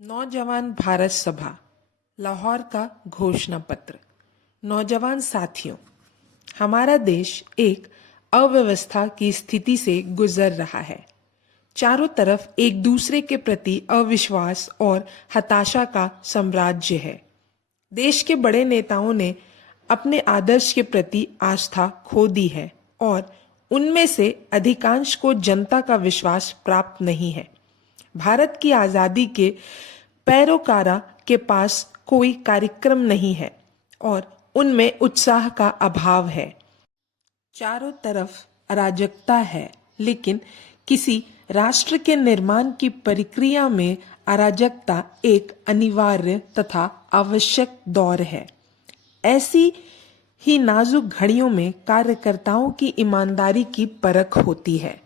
नौजवान भारत सभा लाहौर का घोषणा पत्र। नौजवान साथियों, हमारा देश एक अव्यवस्था की स्थिति से गुजर रहा है। चारों तरफ एक दूसरे के प्रति अविश्वास और हताशा का साम्राज्य है। देश के बड़े नेताओं ने अपने आदर्श के प्रति आस्था खो दी है और उनमें से अधिकांश को जनता का विश्वास प्राप्त नहीं है। भारत की आजादी के पैरोकारा के पास कोई कार्यक्रम नहीं है और उनमें उत्साह का अभाव है। चारों तरफ अराजकता है, लेकिन किसी राष्ट्र के निर्माण की प्रक्रिया में अराजकता एक अनिवार्य तथा आवश्यक दौर है। ऐसी ही नाजुक घड़ियों में कार्यकर्ताओं की ईमानदारी की परख होती है,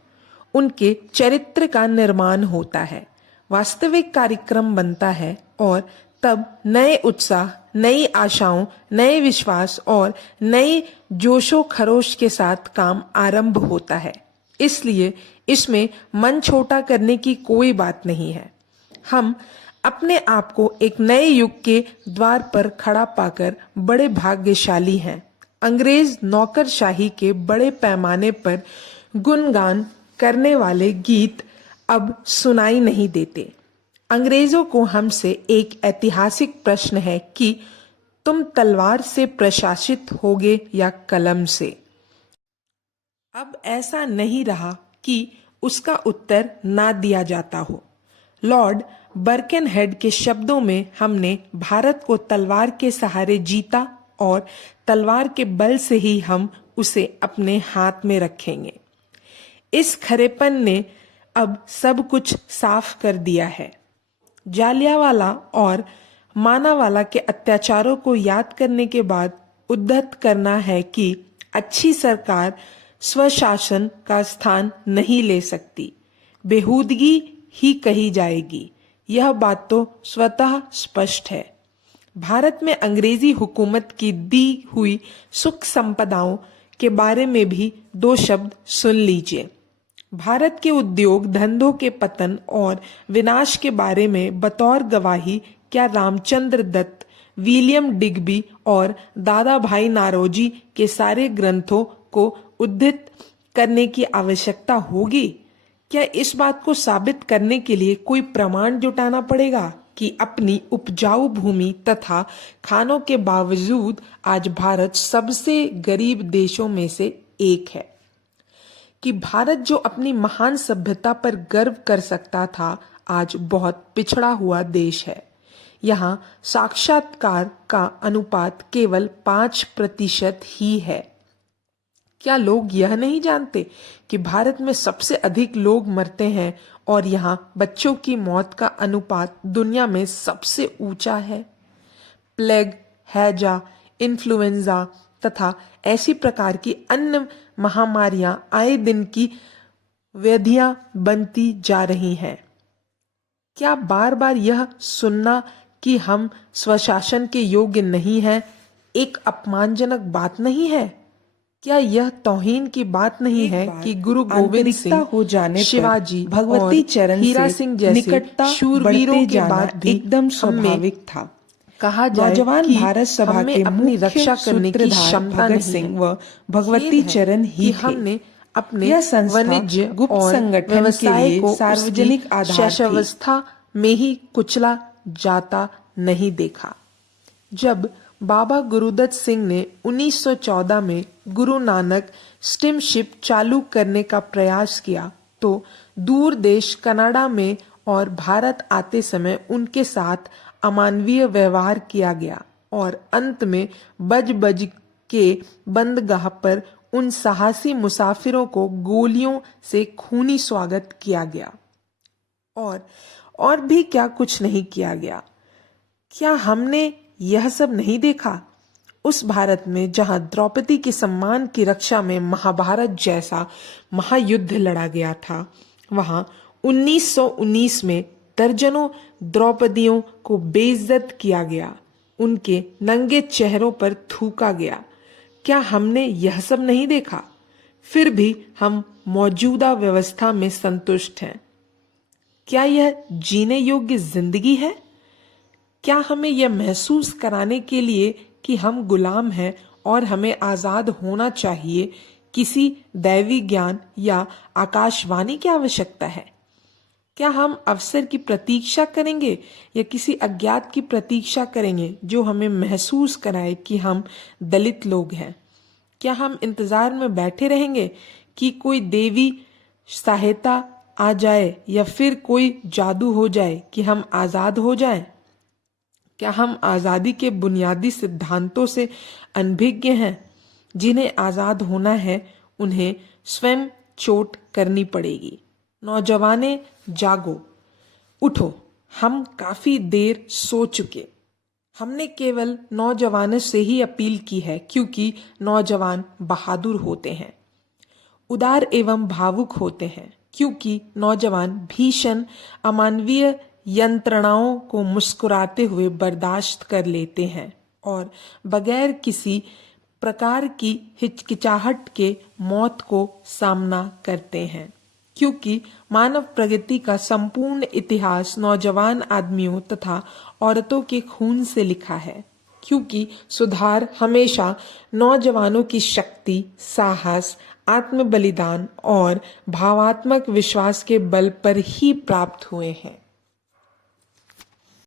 उनके चरित्र का निर्माण होता है, वास्तविक कार्यक्रम बनता है और तब नए उत्साह, नई आशाओं, नए विश्वास और नए जोशो खरोश के साथ काम आरंभ होता है। इसलिए इसमें मन छोटा करने की कोई बात नहीं है। हम अपने आप को एक नए युग के द्वार पर खड़ा पाकर बड़े भाग्यशाली हैं। अंग्रेज नौकरशाही के बड़े पैमाने पर गुणगान करने वाले गीत अब सुनाई नहीं देते। अंग्रेजों को हमसे एक ऐतिहासिक प्रश्न है कि तुम तलवार से प्रशासित होगे या कलम से। अब ऐसा नहीं रहा कि उसका उत्तर ना दिया जाता हो। लॉर्ड बर्केनहेड के शब्दों में हमने भारत को तलवार के सहारे जीता और तलवार के बल से ही हम उसे अपने हाथ में रखेंगे। इस खरेपन ने अब सब कुछ साफ कर दिया है। जालियांवाला और मानावाला के अत्याचारों को याद करने के बाद उद्धत करना है कि अच्छी सरकार स्वशासन का स्थान नहीं ले सकती, बेहूदगी ही कही जाएगी। यह बात तो स्वतः स्पष्ट है। भारत में अंग्रेजी हुकूमत की दी हुई सुख संपदाओं के बारे में भी दो शब्द सुन लीजिए। भारत के उद्योग धंधों के पतन और विनाश के बारे में बतौर गवाही क्या रामचंद्र दत्त, विलियम डिग्बी और दादा भाई नारोजी के सारे ग्रंथों को उद्धृत करने की आवश्यकता होगी? क्या इस बात को साबित करने के लिए कोई प्रमाण जुटाना पड़ेगा कि अपनी उपजाऊ भूमि तथा खानों के बावजूद आज भारत सबसे गरीब देशों में से एक है? कि भारत जो अपनी महान सभ्यता पर गर्व कर सकता था, आज बहुत पिछड़ा हुआ देश है। यहाँ साक्षात्कार का अनुपात केवल 5% ही है। क्या लोग यह नहीं जानते कि भारत में सबसे अधिक लोग मरते हैं और यहाँ बच्चों की मौत का अनुपात दुनिया में सबसे ऊंचा है? प्लेग, हैजा, इन्फ्लुएंजा तथा ऐसी प्रकार की अन्य महामारियां आए दिन की व्याधियां बनती जा रही हैं। क्या बार बार यह सुनना कि हम स्वशासन के योग्य नहीं हैं एक अपमानजनक बात नहीं है? क्या यह तौहीन की बात नहीं है कि गुरु गोविंद सिंह हो जाने शिवाजी भगवती और चरण हीरा से सिंह जैसे निकटता शूरवीरों के बाद भी एकदम हमें स्वाभाविक था। कहा जाए नौजवान कि भारत सभा हमें के अपनी मुख्य रक्षा करने की सूत्रधार क्षमता भगत नहीं सिंह है। व भगवती खेद है चरण ही कि थे। हमने अपने यह संस्था वाणिज्य गुप्त और संगठन के व्यवसाय लिए को सार्वजनिक आधार थी। शैशवावस्था में ही कुचला जाता नहीं देखा। जब बाबा गुरुदत्त सिंह ने 1914 में गुरु नानक स्टीमशिप चालू करने का प्रयास किया तो दूर देश कनाडा में और भारत आते समय उनके साथ अमानवीय व्यवहार किया गया और अंत में बज के बंदगाह पर उन साहसी मुसाफिरों को गोलियों से खूनी स्वागत किया गया और भी क्या कुछ नहीं किया गया। क्या हमने यह सब नहीं देखा? उस भारत में जहां द्रौपदी के सम्मान की रक्षा में महाभारत जैसा महायुद्ध लड़ा गया था, वहां 1919 में दर्जनों द्रौपदियों को बेइज्जत किया गया, उनके नंगे चेहरों पर थूका गया। क्या हमने यह सब नहीं देखा? फिर भी हम मौजूदा व्यवस्था में संतुष्ट हैं। क्या यह जीने योग्य जिंदगी है? क्या हमें यह महसूस कराने के लिए कि हम गुलाम हैं और हमें आजाद होना चाहिए किसी दैवी ज्ञान या आकाशवाणी की आवश्यकता है? क्या हम अवसर की प्रतीक्षा करेंगे या किसी अज्ञात की प्रतीक्षा करेंगे जो हमें महसूस कराए कि हम दलित लोग हैं? क्या हम इंतजार में बैठे रहेंगे कि कोई देवी सहायता आ जाए या फिर कोई जादू हो जाए कि हम आजाद हो जाएं? क्या हम आजादी के बुनियादी सिद्धांतों से अनभिज्ञ हैं? जिन्हें आजाद होना है उन्हें स्वयं चोट करनी पड़ेगी। नौजवाने जागो, उठो, हम काफी देर सो चुके। हमने केवल नौजवानों से ही अपील की है क्योंकि नौजवान बहादुर होते हैं, उदार एवं भावुक होते हैं, क्योंकि नौजवान भीषण अमानवीय यंत्रणाओं को मुस्कुराते हुए बर्दाश्त कर लेते हैं और बगैर किसी प्रकार की हिचकिचाहट के मौत को सामना करते हैं, क्योंकि मानव प्रगति का संपूर्ण इतिहास नौजवान आदमियों तथा औरतों के खून से लिखा है, क्योंकि सुधार हमेशा नौजवानों की शक्ति, साहस, आत्म बलिदान और भावात्मक विश्वास के बल पर ही प्राप्त हुए हैं।